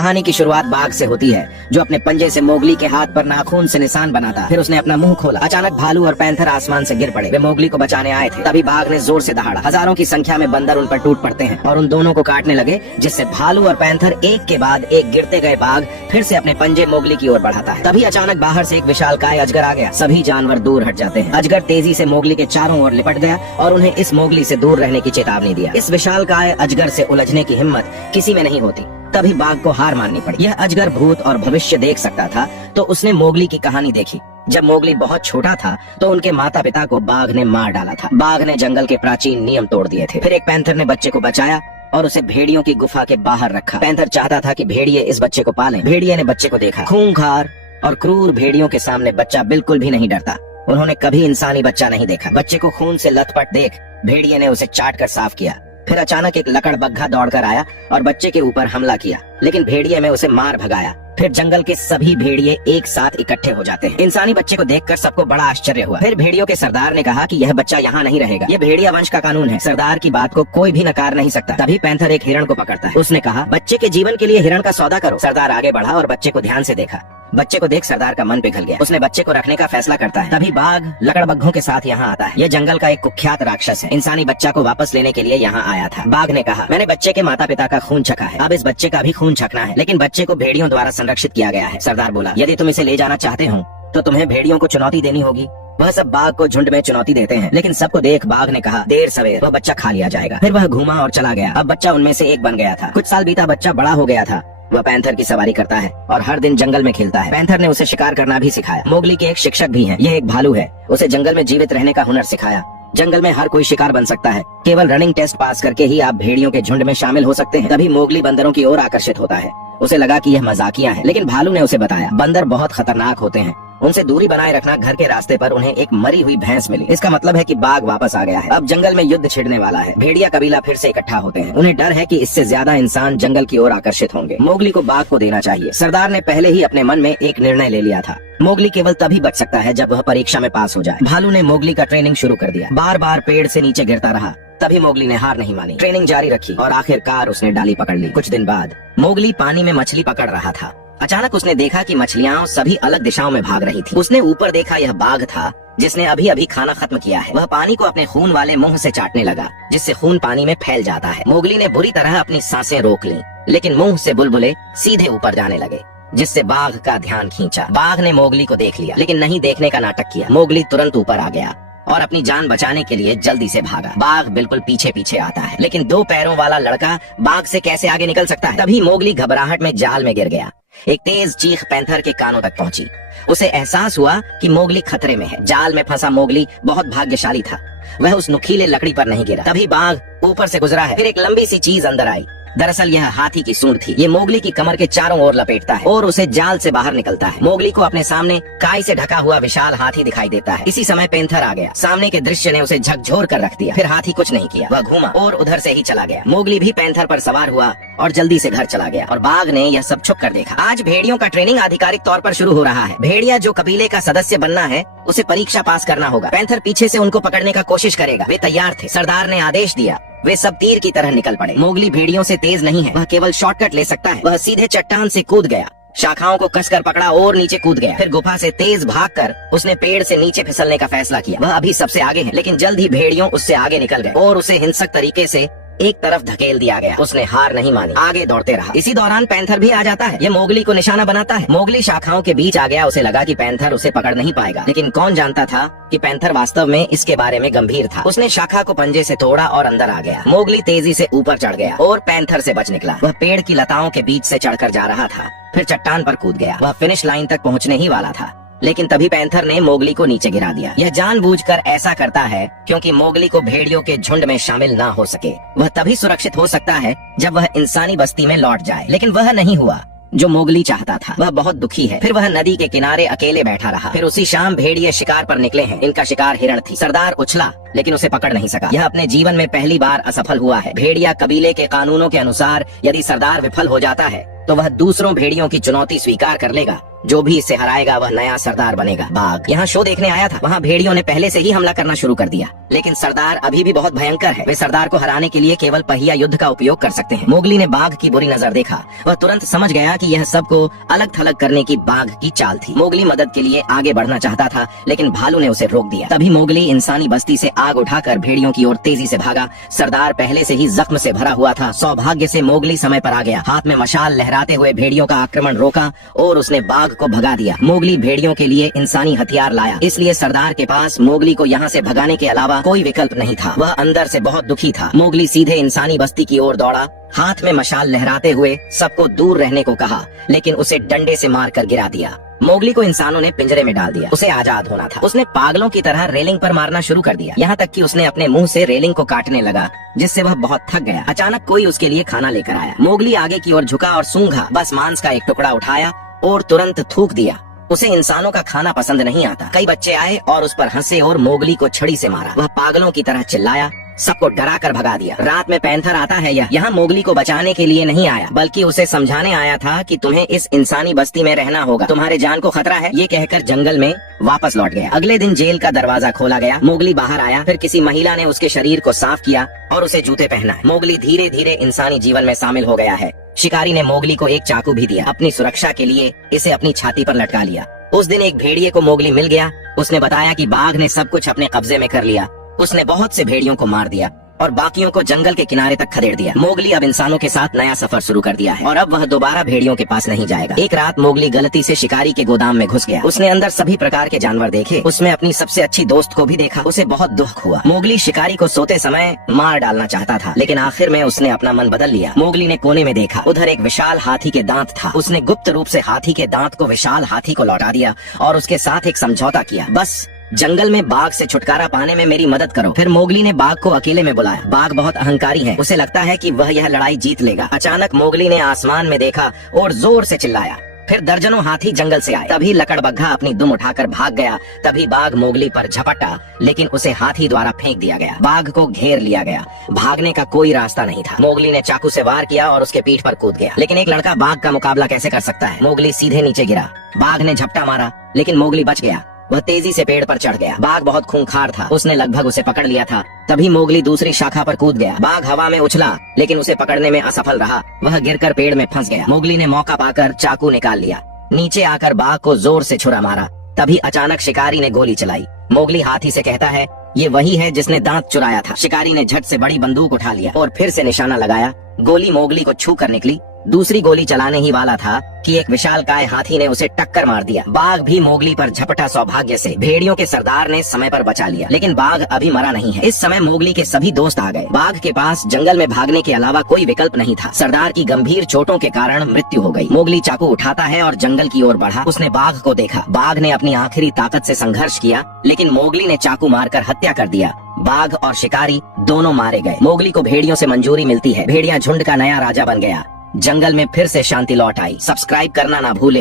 कहानी की शुरुआत बाघ से होती है, जो अपने पंजे से मोगली के हाथ पर नाखून से निशान बनाता। फिर उसने अपना मुंह खोला। अचानक भालू और पैंथर आसमान से गिर पड़े। वे मोगली को बचाने आए थे। तभी बाघ ने जोर से दहाड़ा। हजारों की संख्या में बंदर उन पर टूट पड़ते हैं और उन दोनों को काटने लगे, जिससे भालू और पैंथर एक के बाद एक गिरते गए बाघ फिर से अपने पंजे मोगली की ओर बढ़ाता है। तभी अचानक बाहर से एक विशालकाय अजगर आ गया। सभी जानवर दूर हट जाते हैं। अजगर तेजी से मोगली के चारों ओर लिपट गया और उन्हें इस मोगली से दूर रहने की चेतावनी दिया। इस विशालकाय अजगर से उलझने की हिम्मत किसी में नहीं होती। तभी बाघ को हार माननी पड़ी। यह अजगर भूत और भविष्य देख सकता था, तो उसने मोगली की कहानी देखी। जब मोगली बहुत छोटा था तो उनके माता पिता को बाघ ने मार डाला था। बाघ ने जंगल के प्राचीन नियम तोड़ दिए थे। फिर एक पैंथर ने बच्चे को बचाया और उसे भेड़ियों की गुफा के बाहर रखा। पैंथर चाहता था कि भेड़िए इस बच्चे को पालें। भेड़िए ने बच्चे को देखा। खूंखार और क्रूर भेड़ियों के सामने बच्चा बिल्कुल भी नहीं डरता। उन्होंने कभी इंसानी बच्चा नहीं देखा। बच्चे को खून से लथपथ देख भेड़िए ने उसे चाट कर साफ किया। फिर अचानक एक लकड़बग्घा दौड़कर आया और बच्चे के ऊपर हमला किया, लेकिन भेड़िए में उसे मार भगाया। फिर जंगल के सभी भेड़िए एक साथ इकट्ठे हो जाते हैं। इंसानी बच्चे को देखकर सबको बड़ा आश्चर्य हुआ। फिर भेड़ियों के सरदार ने कहा कि यह बच्चा यहाँ नहीं रहेगा। यह भेड़िया वंश का कानून है। सरदार की बात को कोई भी नकार नहीं सकता। तभी पैंथर एक हिरण को पकड़ता है। उसने कहा, बच्चे के जीवन के लिए हिरण का सौदा करो। सरदार आगे बढ़ा और बच्चे को ध्यान से देखा। बच्चे को देख सरदार का मन पिघल गया। उसने बच्चे को रखने का फैसला करता है। तभी बाघ लकड़बग्घों के साथ यहाँ आता है। यह जंगल का एक कुख्यात राक्षस है। इंसानी बच्चा को वापस लेने के लिए यहाँ आया था। बाघ ने कहा, मैंने बच्चे के माता पिता का खून चखा है, अब इस बच्चे का भी खून चखना है, लेकिन बच्चे को भेड़ियों द्वारा संरक्षित किया गया है। सरदार बोला, यदि तुम इसे ले जाना चाहते हो तो तुम्हें भेड़ियों को चुनौती देनी होगी। वह सब बाघ को झुंड में चुनौती देते हैं, लेकिन सबको देख बाघ ने कहा, देर सवेर वह बच्चा खा लिया जाएगा। फिर वह घूमा और चला गया। अब बच्चा उनमें से एक बन गया था। कुछ साल बीता, बच्चा बड़ा हो गया था। वह पैंथर की सवारी करता है और हर दिन जंगल में खेलता है। पैंथर ने उसे शिकार करना भी सिखाया। मोगली के एक शिक्षक भी हैं। यह एक भालू है। उसे जंगल में जीवित रहने का हुनर सिखाया। जंगल में हर कोई शिकार बन सकता है। केवल रनिंग टेस्ट पास करके ही आप भेड़ियों के झुंड में शामिल हो सकते हैं। तभी मोगली बंदरों की ओर आकर्षित होता है। उसे लगा कि यह मजाकिया है, लेकिन भालू ने उसे बताया, बंदर बहुत खतरनाक होते हैं, उनसे दूरी बनाए रखना। घर के रास्ते पर उन्हें एक मरी हुई भैंस मिली। इसका मतलब है कि बाघ वापस आ गया है। अब जंगल में युद्ध छिड़ने वाला है। भेड़िया कबीला फिर से इकट्ठा होते हैं। उन्हें डर है कि इससे ज्यादा इंसान जंगल की ओर आकर्षित होंगे। मोगली को बाघ को देना चाहिए। सरदार ने पहले ही अपने मन में एक निर्णय ले लिया था। मोगली केवल तभी बच सकता है जब वह परीक्षा में पास हो जाए। भालू ने मोगली का ट्रेनिंग शुरू कर दिया। बार बार पेड़ से नीचे गिरता रहा। तभी मोगली ने हार नहीं मानी। ट्रेनिंग जारी रखी और आखिरकार उसने डाली पकड़ ली। कुछ दिन बाद मोगली पानी में मछली पकड़ रहा था। अचानक उसने देखा कि मछलियां सभी अलग दिशाओं में भाग रही थी। उसने ऊपर देखा, यह बाघ था जिसने अभी अभी खाना खत्म किया है। वह पानी को अपने खून वाले मुंह से चाटने लगा, जिससे खून पानी में फैल जाता है। मोगली ने बुरी तरह अपनी सांसें रोक लीं, लेकिन मुंह से बुलबुले सीधे ऊपर जाने लगे, जिससे बाघ का ध्यान खींचा। बाघ ने मोगली को देख लिया, लेकिन नहीं देखने का नाटक किया। मोगली तुरंत ऊपर आ गया और अपनी जान बचाने के लिए जल्दी से भागा। बाघ बिल्कुल पीछे पीछे आता है, लेकिन 2 पैरों वाला लड़का बाघ से कैसे आगे निकल सकता है। तभी मोगली घबराहट में जाल में गिर गया। एक तेज चीख पैंथर के कानों तक पहुंची। उसे एहसास हुआ कि मोगली खतरे में है। जाल में फंसा मोगली बहुत भाग्यशाली था। वह उस नुकीले लकड़ी पर नहीं गिरा। तभी बाघ ऊपर से गुजरा है। फिर एक लंबी सी चीज अंदर आई। दरअसल यह हाथी की सूंड थी। ये मोगली की कमर के चारों ओर लपेटता है और उसे जाल से बाहर निकलता है। मोगली को अपने सामने काई से ढका हुआ विशाल हाथी दिखाई देता है। इसी समय पैंथर आ गया। सामने के दृश्य ने उसे झकझोर कर रख दिया। फिर हाथी कुछ नहीं किया, वह घूमा और उधर से ही चला गया। मोगली भी पैंथर पर सवार हुआ और जल्दी से घर चला गया। और बाघ ने यह सब छुप कर देखा। आज भेड़ियों का ट्रेनिंग आधिकारिक तौर पर शुरू हो रहा है। भेड़िया जो कबीले का सदस्य बनना है, उसे परीक्षा पास करना होगा। पैंथर पीछे से उनको पकड़ने का कोशिश करेगा। वे तैयार थे। सरदार ने आदेश दिया। वे सब तीर की तरह निकल पड़े। मोगली भेड़ियों से तेज नहीं है, वह केवल शॉर्टकट ले सकता है। वह सीधे चट्टान से कूद गया, शाखाओं को कसकर पकड़ा और नीचे कूद गया। फिर गुफा से तेज भागकर उसने पेड़ से नीचे फिसलने का फैसला किया। वह अभी सबसे आगे है, लेकिन जल्द ही भेड़ियों उससे आगे निकल गए और उसे हिंसक तरीके से एक तरफ धकेल दिया गया। उसने हार नहीं मानी, आगे दौड़ते रहा। इसी दौरान पैंथर भी आ जाता है। ये मोगली को निशाना बनाता है। मोगली शाखाओं के बीच आ गया। उसे लगा कि पैंथर उसे पकड़ नहीं पाएगा, लेकिन कौन जानता था कि पैंथर वास्तव में इसके बारे में गंभीर था। उसने शाखा को पंजे से तोड़ा और अंदर आ गया। मोगली तेजी से ऊपर चढ़ गया और पैंथर से बच निकला। वह पेड़ की लताओं के बीच से चढ़कर जा रहा था। फिर चट्टान पर कूद गया। वह फिनिश लाइन तक पहुँचने ही वाला था, लेकिन तभी पैंथर ने मोगली को नीचे गिरा दिया। यह जानबूझकर ऐसा करता है क्योंकि मोगली को भेड़ियों के झुंड में शामिल ना हो सके। वह तभी सुरक्षित हो सकता है जब वह इंसानी बस्ती में लौट जाए, लेकिन वह नहीं हुआ जो मोगली चाहता था। वह बहुत दुखी है। फिर वह नदी के किनारे अकेले बैठा रहा। फिर उसी शाम भेड़िए शिकार पर निकले हैं। इनका शिकार हिरण थी। सरदार उछला, लेकिन उसे पकड़ नहीं सका। यह अपने जीवन में पहली बार असफल हुआ है। भेड़िया कबीले के कानूनों के अनुसार यदि सरदार विफल हो जाता है तो वह दूसरों भेड़ियों की चुनौती स्वीकार कर लेगा। जो भी इसे हराएगा वह नया सरदार बनेगा। बाघ यहाँ शो देखने आया था। वहाँ भेड़ियों ने पहले से ही हमला करना शुरू कर दिया। लेकिन सरदार अभी भी बहुत भयंकर है। वे सरदार को हराने के लिए केवल पहिया युद्ध का उपयोग कर सकते हैं। मोगली ने बाघ की बुरी नजर देखा। वह तुरंत समझ गया कि यह सबको अलग थलग करने की बाघ की चाल थी। मोगली मदद के लिए आगे बढ़ना चाहता था, लेकिन भालू ने उसे रोक दिया। तभी मोगली इंसानी बस्ती से आग उठाकर भेड़ियों की ओर तेजी से भागा। सरदार पहले से ही जख्म से भरा हुआ था। सौभाग्य से मोगली समय पर आ गया। हाथ में मशाल लहराते हुए भेड़ियों का आक्रमण रोका और उसने बाघ को भगा दिया। मोगली भेड़ियों के लिए इंसानी हथियार लाया, इसलिए सरदार के पास मोगली को यहाँ से भगाने के अलावा कोई विकल्प नहीं था। वह अंदर से बहुत दुखी था। मोगली सीधे इंसानी बस्ती की ओर दौड़ा, हाथ में मशाल लहराते हुए सबको दूर रहने को कहा, लेकिन उसे डंडे से मारकर गिरा दिया। मोगली को इंसानों ने पिंजरे में डाल दिया। उसे आजाद होना था। उसने पागलों की तरह रेलिंग पर मारना शुरू कर दिया, यहाँ तक कि उसने अपने मुंह से रेलिंग को काटने लगा, जिससे वह बहुत थक गया। अचानक कोई उसके लिए खाना लेकर आया। मोगली आगे की ओर झुका और सूंघा, बस मांस का एक टुकड़ा उठाया और तुरंत थूक दिया। उसे इंसानों का खाना पसंद नहीं आता। कई बच्चे आए और उस पर हंसे और मोगली को छड़ी से मारा। वह पागलों की तरह चिल्लाया, सबको डरा कर भगा दिया। रात में पैंथर आता है। यह यहाँ मोगली को बचाने के लिए नहीं आया, बल्कि उसे समझाने आया था कि तुम्हें इस इंसानी बस्ती में रहना होगा, तुम्हारे जान को खतरा है। ये कहकर जंगल में वापस लौट गया। अगले दिन जेल का दरवाजा खोला गया। मोगली बाहर आया। फिर किसी महिला ने उसके शरीर को साफ किया और उसे जूते पहनाए। मोगली धीरे धीरे इंसानी जीवन में शामिल हो गया है। शिकारी ने मोगली को एक चाकू भी दिया। अपनी सुरक्षा के लिए इसे अपनी छाती पर लटका लिया। उस दिन एक भेड़िए को मोगली मिल गया। उसने बताया कि बाघ ने सब कुछ अपने कब्जे में कर लिया। उसने बहुत से भेड़ियों को मार दिया और बाकियों को जंगल के किनारे तक खदेड़ दिया। मोगली अब इंसानों के साथ नया सफर शुरू कर दिया है और अब वह दोबारा भेड़ियों के पास नहीं जाएगा। एक रात मोगली गलती से शिकारी के गोदाम में घुस गया। उसने अंदर सभी प्रकार के जानवर देखे। उसमें अपनी सबसे अच्छी दोस्त को भी देखा। उसे बहुत दुख हुआ। मोगली शिकारी को सोते समय मार डालना चाहता था, लेकिन आखिर में उसने अपना मन बदल लिया। मोगली ने कोने में देखा, उधर एक विशाल हाथी के दांत था। उसने गुप्त रूप से हाथी के दांत को विशाल हाथी को लौटा दिया और उसके साथ एक समझौता किया, बस जंगल में बाघ से छुटकारा पाने में मेरी मदद करो। फिर मोगली ने बाघ को अकेले में बुलाया। बाघ बहुत अहंकारी है। उसे लगता है कि वह यह लड़ाई जीत लेगा। अचानक मोगली ने आसमान में देखा और जोर से चिल्लाया। फिर दर्जनों हाथी जंगल से आए। तभी लकड़बग्घा अपनी दुम उठाकर भाग गया। तभी बाघ मोगली पर झपटा, लेकिन उसे हाथी द्वारा फेंक दिया गया। बाघ को घेर लिया गया। भागने का कोई रास्ता नहीं था। मोगली ने चाकू से वार किया और उसके पीठ पर कूद गया, लेकिन एक लड़का बाघ का मुकाबला कैसे कर सकता है। मोगली सीधे नीचे गिरा। बाघ ने झपटा मारा, लेकिन मोगली बच गया। वह तेजी से पेड़ पर चढ़ गया। बाघ बहुत खूंखार था। उसने लगभग उसे पकड़ लिया था। तभी मोगली दूसरी शाखा पर कूद गया। बाघ हवा में उछला, लेकिन उसे पकड़ने में असफल रहा। वह गिरकर पेड़ में फंस गया। मोगली ने मौका पाकर चाकू निकाल लिया। नीचे आकर बाघ को जोर से छुरा मारा। तभी अचानक शिकारी ने गोली चलाई। मोगली हाथी से कहता है, ये वही है जिसने दांत चुराया था। शिकारी ने झट से बड़ी बंदूक उठा लिया और फिर से निशाना लगाया। गोली मोगली को छू कर निकली। दूसरी गोली चलाने ही वाला था कि एक विशालकाय हाथी ने उसे टक्कर मार दिया। बाघ भी मोगली पर झपटा। सौभाग्य से भेड़ियों के सरदार ने समय पर बचा लिया, लेकिन बाघ अभी मरा नहीं है। इस समय मोगली के सभी दोस्त आ गए। बाघ के पास जंगल में भागने के अलावा कोई विकल्प नहीं था। सरदार की गंभीर चोटों के कारण मृत्यु हो गई। मोगली चाकू उठाता है और जंगल की ओर बढ़ा। उसने बाघ को देखा। बाघ ने अपनी आखिरी ताकत से संघर्ष किया, लेकिन मोगली ने चाकू मारकर हत्या कर दिया। बाघ और शिकारी दोनों मारे गए। मोगली को भेड़ियों से मंजूरी मिलती है। भेड़िया झुंड का नया राजा बन गया। जंगल में फिर से शांति लौट आई। सब्सक्राइब करना ना भूले।